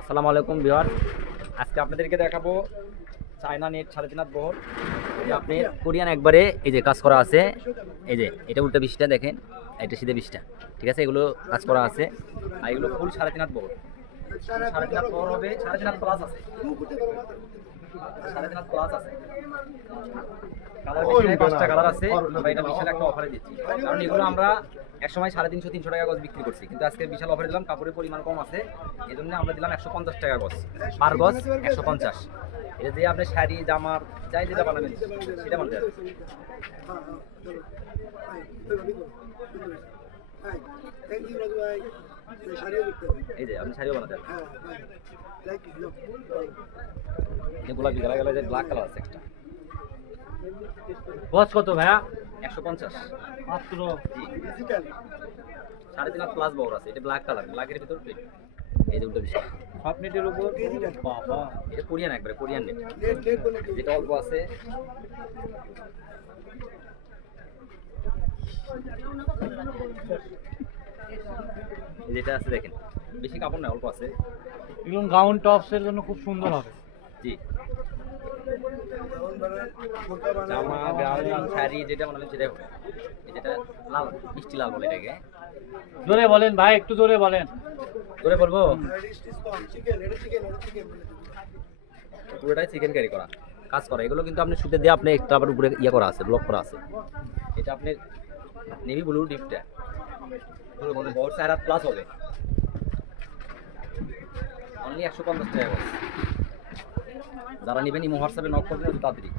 আসসালামু আলাইকুম ভিউয়ার্স, আজকে আপনাদেরকে দেখাবো চায়না নেট 3.5 হাত বহর। আপনি কোরিয়ান একবারে এই যে কাজ করা আছে, এই যে এটা উল্টা 20টা দেখেন, এটা সিধে 20টা, ঠিক আছে। এগুলো কাজ করা আছে আর এগুলো ফুল 3.5 হাত বহর। 3.5 হাত বহর হবে, 3.5 হাত প্লাস আছে, 3.5 হাত প্লাস আছে। কালার বেশি 5টা কালার আছে। আমরা এটা বিশাল একটা অফারে দিচ্ছি, কারণ এগুলো আমরা একসময় 350-300 টাকা গজ বিক্রি করছি, কিন্তু আজকে বিশাল অফারে দিলাম। কাপড়ের পরিমাণ কম আছে, এই জন্য আমরা দিলাম 150 টাকা গজ, পার গজ 150। এটা দিয়ে আপনি শাড়ি জামার যাই যেটা বানাবেন সেটা বানাতে যাবে। এই যে আপনি শাড়িও বানাতে পারবেন। গোলাপি কালার গেলে যে ব্ল্যাক কালার আছে একটা, গজ কত ভাইয়া? 150 মাত্র। জি, 3.5 হাত প্লাস বহর আছে। এটা ব্ল্যাক কালার, ব্ল্যাকের ভিতর প্রিন্ট। এই যে উল্টো বিষয় হাফ নেটের উপর বাবা, এটা কোরিয়ান একবারে কোরিয়ান নেট, যেটা অল্প আছে। যেটা আছে দেখেন, বেশি কাপড় না, অল্প আছে। এগুলো গাউন টপসের জন্য খুব সুন্দর হবে। জি, জামা গাউন শাড়ি যেটা বানাবেন সেটাই হবে। এই যেটা লাল, মিষ্টি লাল বলে এটাকে। জোরে বলেন ভাই, একটু জোরে বলেন। জোরে বলবো? পুরোটাই চিকেন কারি করা, কাজ করা। এগুলো কিন্তু আপনি সুতে দিয়ে আপনি একটা আবার উপরে ইয়ে করা আছে, ব্লক করা আছে। এটা আপনার নেভি ব্লু ডিপটা বড় 4 হাত প্লাস হবে, অনলি 150 টাকা করে। যারা নেবেন ইমো হোয়াটসঅ্যাপে নক করবেন তাড়াতাড়ি।